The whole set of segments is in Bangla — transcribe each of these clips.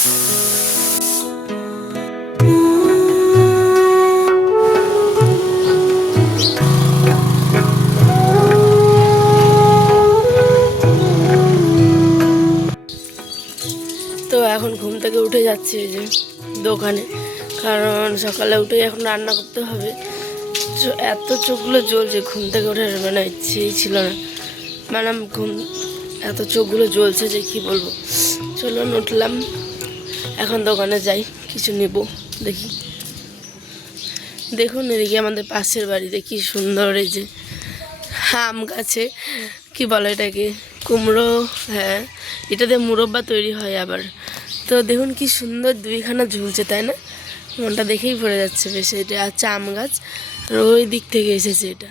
তো এখন ঘুম থেকে উঠে যাচ্ছি এই যে দোকানে, কারণ সকালে উঠে এখন রান্না করতে হবে। এত চোখগুলো জ্বলছে, ঘুম থেকে উঠে মানে ইচ্ছেই ছিল না। মানে ঘুম, এত চোখগুলো জ্বলছে যে কি বলব। চলুন উঠলাম। এখন দোকানে যাই, কিছু নেব, দেখি। দেখুন এদিকে আমাদের পাশের বাড়িতে কি সুন্দর এই যে আম গাছে, কি বলে এটাকে, কুমড়ো হ্যাঁ এটাতে মুরব্বা তৈরি হয় আবার। তো দেখুন কি সুন্দর দুইখানা ঝুলছে, তাই না? মনটা দেখেই পড়ে যাচ্ছে বেশ, এটা আছে আম গাছ, আর ওই দিক থেকে এসেছে এটা।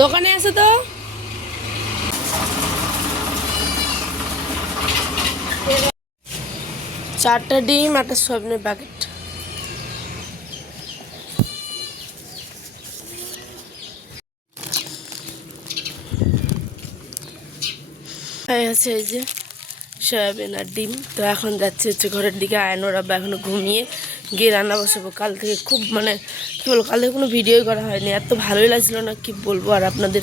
দোকানে আছে তো? চারটা ডিম একটা সয়াবিনের প্যাকেট আছে এই যে সয়াবিন আর ডিম। তো এখন যাচ্ছে হচ্ছে ঘরের দিকে। আয়নোর আব্বা এখনও ঘুমিয়ে গিয়ে রান্না বসাবো। কাল থেকে খুব মানে কী বলব, কাল থেকে কোনো ভিডিওই করা হয়নি। এত ভালোই লাগছিল না, কি বলব আর আপনাদের।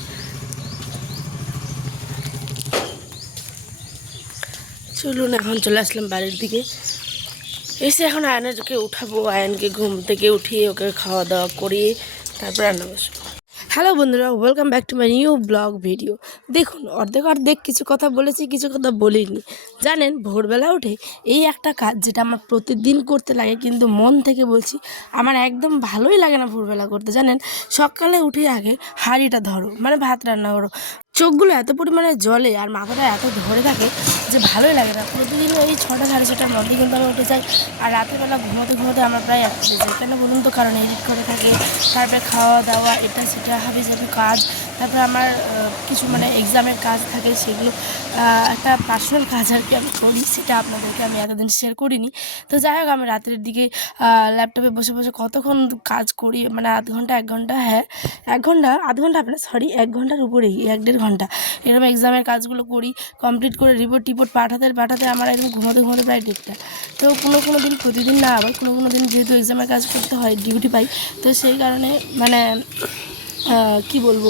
চলুন, এখন চলে আসলাম বাড়ির দিকে। এসে এখন আয়নাকে উঠাবো, আয়নকে ঘুম থেকে উঠিয়ে ওকে খাওয়া দাওয়া করিয়ে তারপর রান্না বসবো। হ্যালো বন্ধুরা welcome back to my new blog video দেখুন, অর্ধেক অর্ধেক কিছু কথা বলেছি, কিছু কথা বলিনি। জানেন, ভোরবেলা উঠে এই একটা কাজ যেটা আমার প্রতিদিন করতে লাগে, কিন্তু মন থেকে বলছি, আমার একদম ভালোই লাগে না ভোরবেলা করতে। জানেন, সকালে উঠে আগে হাঁড়িটা ধরো মানে ভাত রান্না করো। চোখগুলো এত পরিমাণে জলে আর মাথাটা এত ধরে থাকে যে ভালোই লাগে না। প্রতিদিন ওই ছটা সাড়ে ছটার মধ্যে কিন্তু আমি উঠে যাই আর রাতেরবেলা ঘুমোতে ঘুমোতে আমরা প্রায় এক বেজে যাই কেন বলুন তো, কারণ এডিট করে থাকে, তারপরে খাওয়া দাওয়া, এটা সেটা, হাবি যাবি কাজ, তারপরে আমার কিছু মানে এক্সামের কাজ থাকে সেগুলো একটা পার্সোনাল কাজ আর কি আমি করি, সেটা আপনাদেরকে আমি এতদিন শেয়ার করিনি। তো যাই হোক, আমি রাতের দিকে ল্যাপটপে বসে বসে কতক্ষণ কাজ করি মানে আধ ঘণ্টা, এক ঘণ্টা হ্যাঁ এক ঘণ্টা, আধ ঘণ্টা আপনার সরি এক ঘণ্টার উপরেই এক দেড় ঘণ্টা, এরকম এক্সামের কাজগুলো করি কমপ্লিট করে রিপোর্ট টিপোর্ট পাঠাতে পাঠাতে আমার এরকম ঘুমোতে ঘুমোতে প্রায় দেড়টা। তো কোনো কোনো দিন প্রতিদিন না, আবার কোনো কোনো দিন যেহেতু এক্সামের কাজ করতে হয় ডিউটি পাই, তো সেই কারণে মানে কি বলব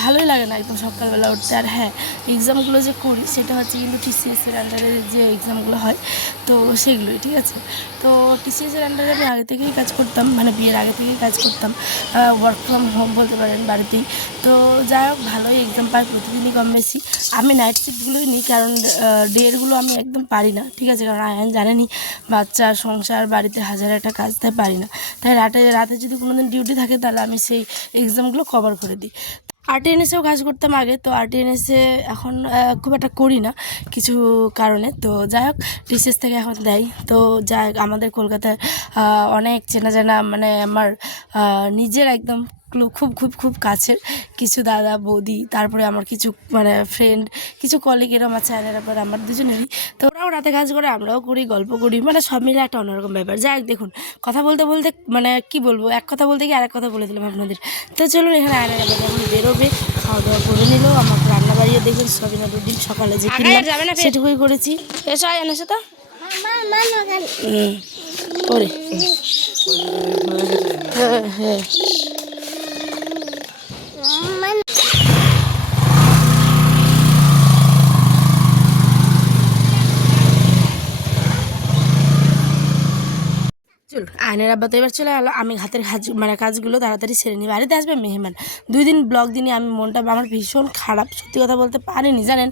ভালোই লাগে না একদম সকালবেলা উঠতে। আর হ্যাঁ এক্সামগুলো যে করি, সেটা হচ্ছে কিন্তু টিসিএসের আন্ডারে যে এক্সামগুলো হয় তো সেগুলোই, ঠিক আছে? তো টিসিএসের আন্ডারে আমি আগে থেকেই কাজ করতাম মানে বিয়ের আগে থেকেই কাজ করতাম ওয়ার্ক ফ্রম হোম বলতে পারেন বাড়িতেই। তো যাই হোক, ভালোই এক্সাম পাই প্রতিদিনই কম বেশি। আমি নাইট শিফটগুলোই নিই, কারণ ডেটগুলো আমি একদম পারি না, ঠিক আছে? কারণ আয়ন জানেনি, বাচ্চা, সংসার, বাড়িতে হাজার একটা কাজ, তাই পারি না। তাই রাতে রাতে যদি কোনো দিন ডিউটি থাকে, তাহলে আমি সেই এক্সামগুলো কভার করে দিই। আরটিএনএসেও কাজ করতাম আগে, তো আরটিএনএসে এখন খুব একটা করি না কিছু কারণে। তো যাই হোক টিসিএস থেকে এখন দেয়। তো যাই আমাদের কলকাতায় অনেক চেনা জানা মানে আমার নিজের একদম ক্লো- খুব খুব খুব কাছের। কিছু দাদা বৌদি তারপরে আমার কিছু মানে ফ্রেন্ড কিছু কলিগ এরম আছে আর এরপর আমার দুজনেরই। তো ওরাও রাতে কাজ করে আমরাও করি গল্প করি মানে সব মিলে একটা অন্যরকম ব্যাপার। যাই দেখুন কথা বলতে বলতে মানে কি বলব এক কথা বলতে গিয়ে আরেক কথা বলে দিলাম আপনাদের। তো চলুন এখানে আয়না যাবে যখন বেরোবে খাওয়া দাওয়া করে নিল আমার রান্না বাড়িয়ে দেখবেন সবিনা দুদিন সকালে যে সেটুকুই করেছি। এসো আয় এনেছো তো। হ্যাঁ হ্যাঁ। চল আয়নের আব্বা তো এবার চলে এলো আমি হাতের কাজ মানে কাজগুলো তাড়াতাড়ি সেরে নিই। বাড়িতে আসবে মেহমান। দুই দিন ব্লগ দিনই আমি মনটা আমার ভীষণ খারাপ। সত্যি কথা বলতে পারিনি, জানেন?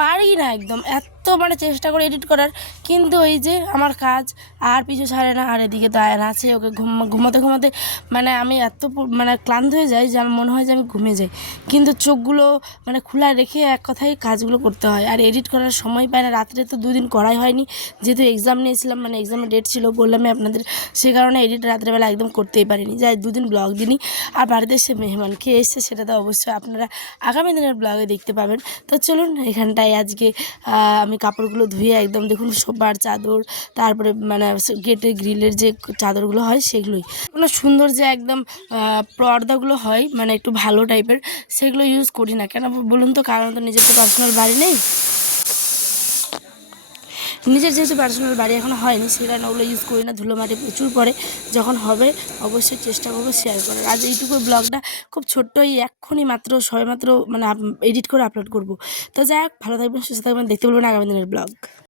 পারি না একদম। এত মানে চেষ্টা করে এডিট করার। কিন্তু ওই যে আমার কাজ আর পিছু ছাড়ে না, আর এদিকে তো আয়ন আছে, ওকে ঘুম ঘুমাতে ঘুমাতে মানে আমি এত মানে ক্লান্ত হয়ে যাই যে আমার মনে হয় যে আমি ঘুমিয়ে যাই। কিন্তু চোখগুলো মানে খোলা রেখে এক কথায় কাজগুলো করতে হয়। আর এডিট করার সময় পায় না। রাত্রে তো দুদিন করাই হয়নি। যেহেতু এক্সাম নিয়েছিলাম মানে এক্সামের ডেট ছিল, বললামই আপনাদের সে কারণে কারণে এডিট রাত্রেবেলা একদম করতেই পারিনি। যাই, দুদিন ব্লগ দিনই আর বাড়িতে এসে মেহমান খেয়ে এসছে, সেটা তো অবশ্যই আপনারা আগামী দিনের ব্লগে দেখতে পাবেন। তো চলুন এখানটায় আজকে আমি কাপড়গুলো ধুয়ে একদম দেখুন সোফার চাদর, তারপরে মানে গেটের গ্রিলের যে চাদরগুলো হয় সেগুলোই। মানে সুন্দর যে একদম পর্দাগুলো হয় মানে একটু ভালো টাইপের সেগুলো ইউজ করি না। কেন বলুন তো, কারণ তো নিজের তো পার্সোনাল বাড়ি নেই। নিজের যেহেতু পার্সোনাল বাড়ি এখন হয়নি সেই কারণে ওগুলো ইউজ করি না, ধুলো মাটি প্রচুর পরে যখন হবে অবশ্যই চেষ্টা করব শেয়ার করার। আজ এইটুকু ব্লগটা খুব ছোট্ট, এই এক্ষুনি মাত্র, সবে মাত্র মানে এডিট করে আপলোড করব। তো যাই হোক, ভালো থাকবেন, সুস্থ থাকবেন, দেখতে বলবেন আগামী দিনের ব্লগ।